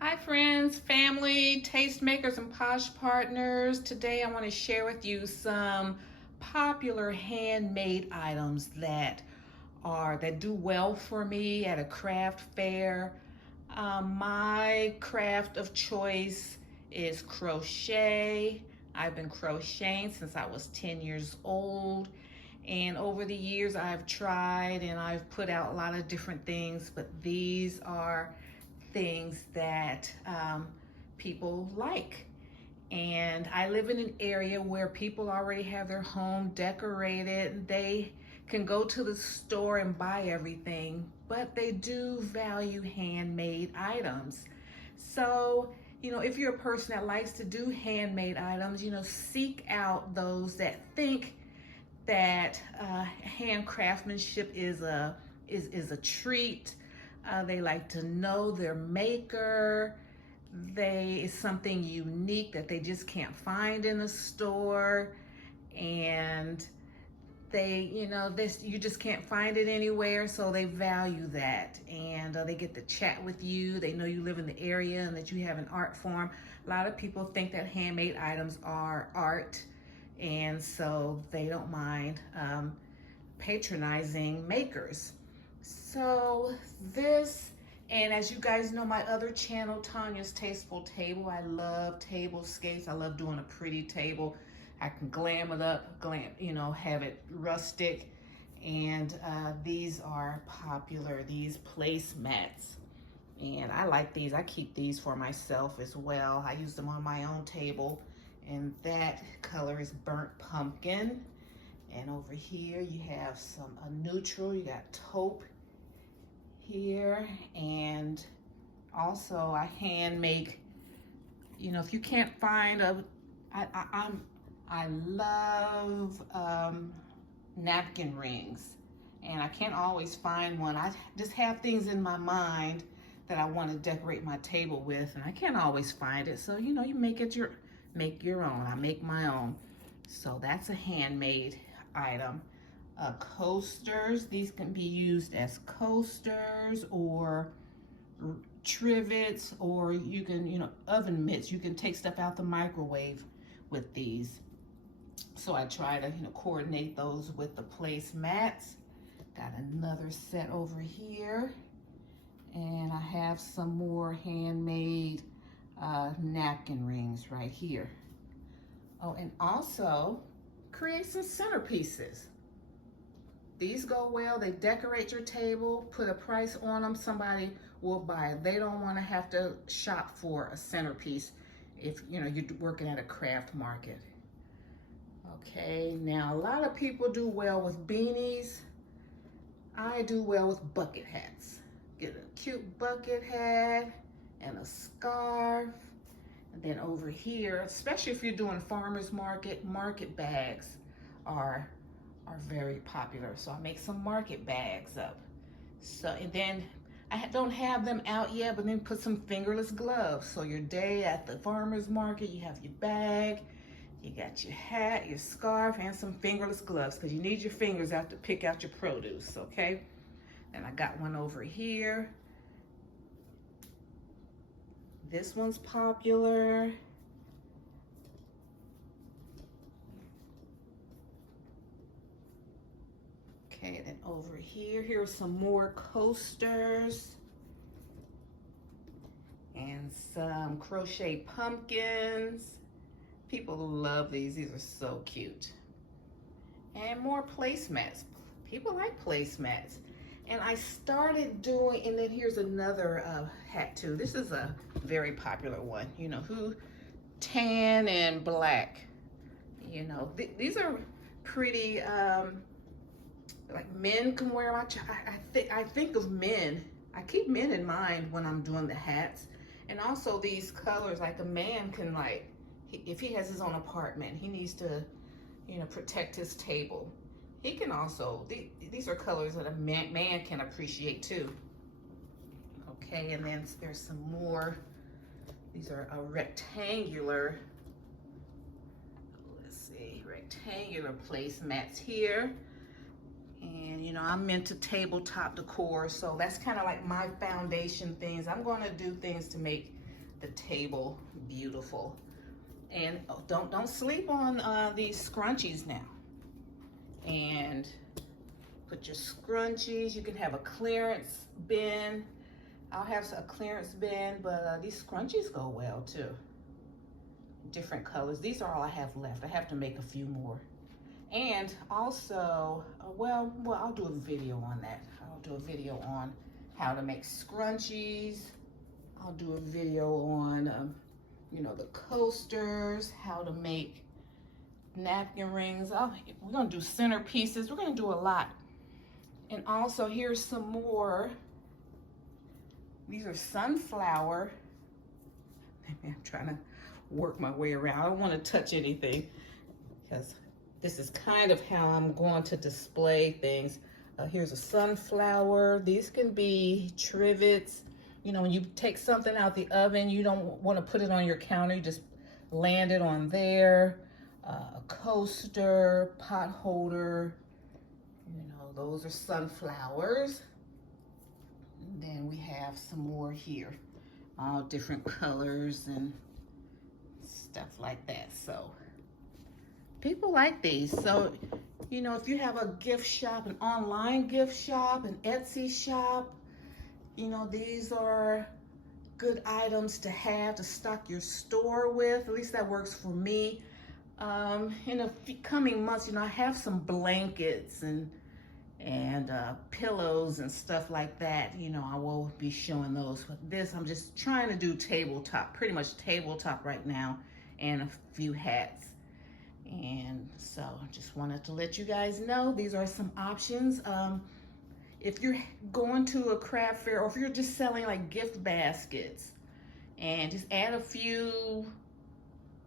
Hi friends, family, tastemakers, and posh partners. Today I want to share with you some popular handmade items that do well for me at a craft fair. My craft of choice is crochet. I've been crocheting since I was 10 years old. And over the years, I've tried and I've put out a lot of different things, but these are things that people like. And I live in an area where people already have their home decorated. They can go to the store and buy everything, but they do value handmade items. So, if you're a person that likes to do handmade items, seek out those that think that hand craftsmanship is a treat. They like to know their maker. It's something unique that they just can't find in the store, and you just can't find it anywhere. So they value that, and they get to chat with you. They know you live in the area and that you have an art form. A lot of people think that handmade items are art, and so they don't mind patronizing makers. So and as you guys know, my other channel, Tanya's Tasteful Table, I love tablescapes. I love doing a pretty table. I can glam it up, have it rustic. And these are popular, these placemats. And I like these. I keep these for myself as well. I use them on my own table. And that color is burnt pumpkin. And over here you have a neutral. You got taupe here, and also I hand make. If you can't find I love napkin rings, and I can't always find one. I just have things in my mind that I want to decorate my table with, and I can't always find it. So you make your own. I make my own. So that's a handmade item. Coasters, these can be used as coasters or trivets, or you can, oven mitts. You can take stuff out the microwave with these. So I try to, coordinate those with the placemats. Got another set over here. And I have some more handmade napkin rings right here. Oh, and also create some centerpieces. These go well. They decorate your table, put a price on them. Somebody will buy it. They don't want to have to shop for a centerpiece if you're working at a craft market. Okay, now a lot of people do well with beanies. I do well with bucket hats. Get a cute bucket hat and a scarf. And then over here, especially if you're doing farmers market bags are very popular. So I make some market bags up. So, and then I don't have them out yet, but then put some fingerless gloves. So your day at the farmer's market, you have your bag, you got your hat, your scarf, and some fingerless gloves, because you need your fingers out to pick out your produce, okay? And I got one over here. This one's popular. Okay, then over here are some more coasters and some crochet pumpkins. People love these. These are so cute. And more placemats. People like placemats. And I started doing, and then here's another hat too. This is a very popular one. Tan and black. These are pretty, like men can wear. I think of men. I keep men in mind when I'm doing the hats. And also these colors, like a man can, if he has his own apartment, he needs to, protect his table. He can also, these are colors that a man can appreciate too. Okay, and then there's some more. These are a rectangular, rectangular placemats here. And I'm into tabletop decor, so that's kind of like my foundation things. I'm going to do things to make the table beautiful. And don't sleep on these scrunchies now. And put your scrunchies. You can have a clearance bin. I'll have a clearance bin, but these scrunchies go well too. Different colors. These are all I have left. I have to make a few more. And also, well, I'll do a video on that. I'll do a video on how to make scrunchies. I'll do a video on, you know, the coasters, how to make napkin rings. We're gonna do centerpieces. We're gonna do a lot. And also, here's some more. These are sunflower. I'm trying to work my way around. I don't want to touch anything because this is kind of how I'm going to display things. Here's a sunflower. These can be trivets. You know, when you take something out the oven, you don't want to put it on your counter. You just land it on there. A coaster, pot holder. You know, those are sunflowers. And then we have some more here. All different colors and stuff like that. So people like these. So, you know, if you have a gift shop, an online gift shop, an Etsy shop, you know, these are good items to have to stock your store with. At least that works for me. In the coming months, you know, I have some blankets and pillows and stuff like that. You know, I will be showing those. With this, I'm just trying to do tabletop, pretty much tabletop right now, and a few hats. And so just wanted to let you guys know these are some options. If you're going to a craft fair, or if you're just selling like gift baskets, and just add a few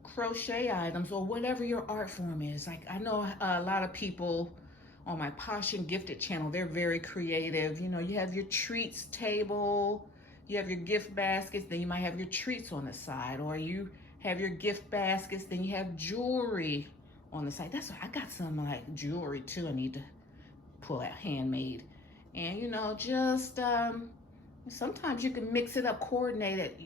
crochet items or whatever your art form is. Like, I know a lot of people on my Posh and Gifted channel, they're very creative. You know, you have your treats table, you have your gift baskets, then you might have your treats on the side, or you have your gift baskets, then you have jewelry on the side. That's what I got, some like jewelry too I need to pull out, handmade. And you know, just sometimes you can mix it up, coordinate it.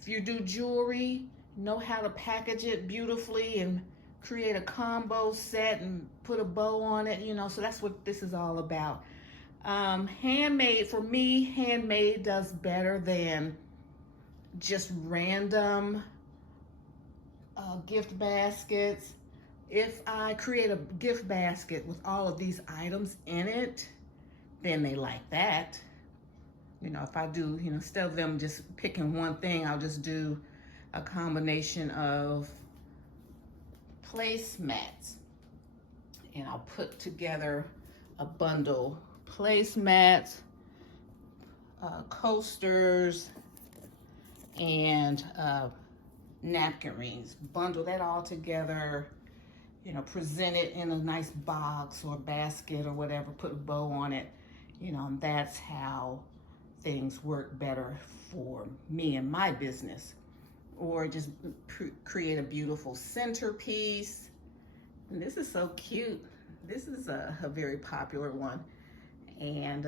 If you do jewelry, know how to package it beautifully and create a combo set and put a bow on it, you know. So that's what this is all about. Handmade, for me, handmade does better than just random gift baskets. If I create a gift basket with all of these items in it, then they like that. You know, if I do, you know, instead of them just picking one thing, I'll just do a combination of placemats, and I'll put together a bundle. Placemats, coasters, and napkin rings. Bundle that all together, you know, present it in a nice box or basket or whatever, put a bow on it, you know, and that's how things work better for me and my business. Or just create a beautiful centerpiece. And this is so cute. This is a very popular one. And,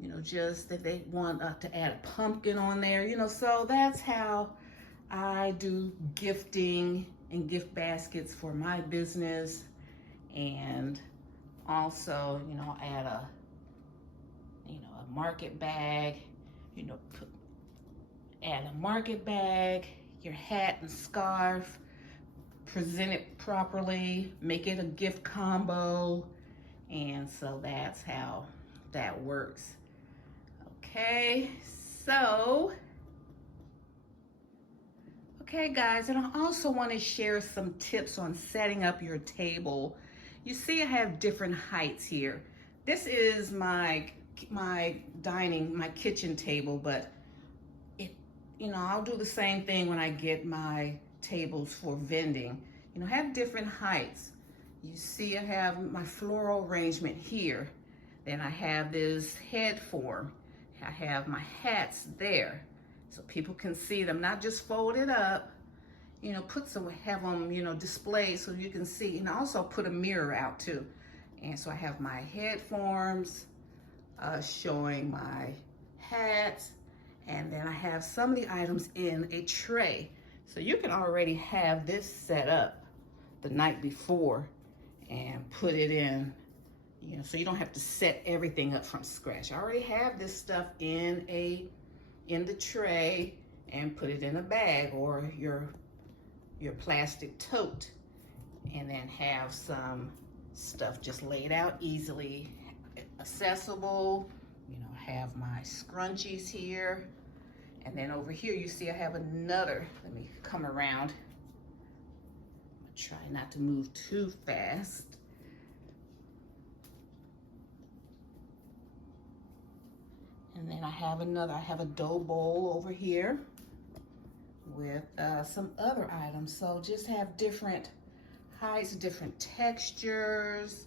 you know, just that they want to add a pumpkin on there, you know, so that's how I do gifting and gift baskets for my business. And also, you know, add a market bag, you know, add a market bag, your hat and scarf, present it properly, make it a gift combo. And so that's how that works. Okay, so, okay guys, and I also want to share some tips on setting up your table. You see I have different heights here. This is my kitchen table, but you know, I'll do the same thing when I get my tables for vending. You know, have different heights. You see I have my floral arrangement here. Then I have this head form. I have my hats there, so people can see them, not just folded up. You know, have them, you know, displayed so you can see, and also put a mirror out too. And so I have my head forms showing my hats. And then I have some of the items in a tray. So you can already have this set up the night before and put it in, you know, so you don't have to set everything up from scratch. I already have this stuff in the tray, and put it in a bag or your plastic tote, and then have some stuff just laid out easily accessible. You know, I have my scrunchies here, and then over here you see I have another. Let me come around. Try not to move too fast. And then I have a dough bowl over here with some other items. So just have different heights, different textures.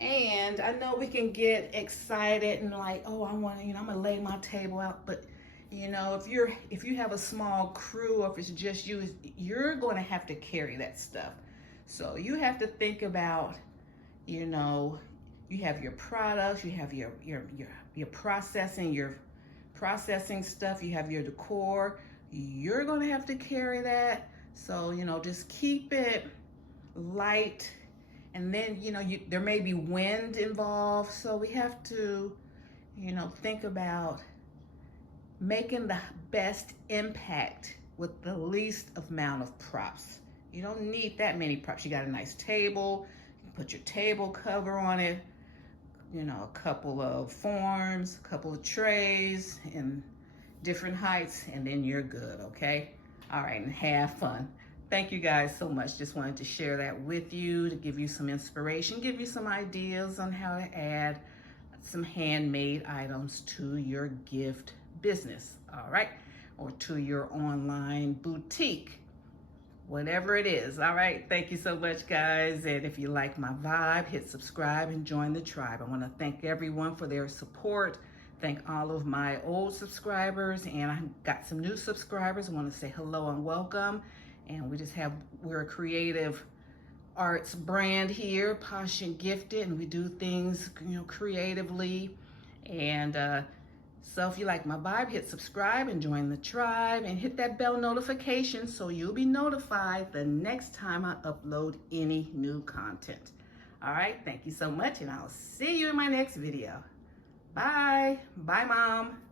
And I know we can get excited and like, oh, I want to, you know, I'm gonna lay my table out. But you know, if you have a small crew, or if it's just you, you're going to have to carry that stuff. So you have to think about, you know, you have your products, you have your processing stuff, you have your decor. You're going to have to carry that. So, you know, just keep it light. And then, you know, there may be wind involved. So we have to, you know, think about making the best impact with the least amount of props. You don't need that many props. You got a nice table, you can put your table cover on it, you know, a couple of forms, a couple of trays in different heights, and then you're good, okay? All right, and have fun. Thank you guys so much. Just wanted to share that with you, to give you some inspiration, give you some ideas on how to add some handmade items to your gift business, all right? Or to your online boutique, whatever it is, all right? Thank you so much, guys. And if you like my vibe, hit subscribe and join the tribe. I want to thank everyone for their support. Thank all of my old subscribers, and I got some new subscribers. I want to say hello and welcome. And we're a creative arts brand here, Posh and Gifted, and we do things, you know, creatively. And so if you like my vibe, hit subscribe and join the tribe, and hit that bell notification so you'll be notified the next time I upload any new content. All right, thank you so much, and I'll see you in my next video. Bye. Bye, Mom.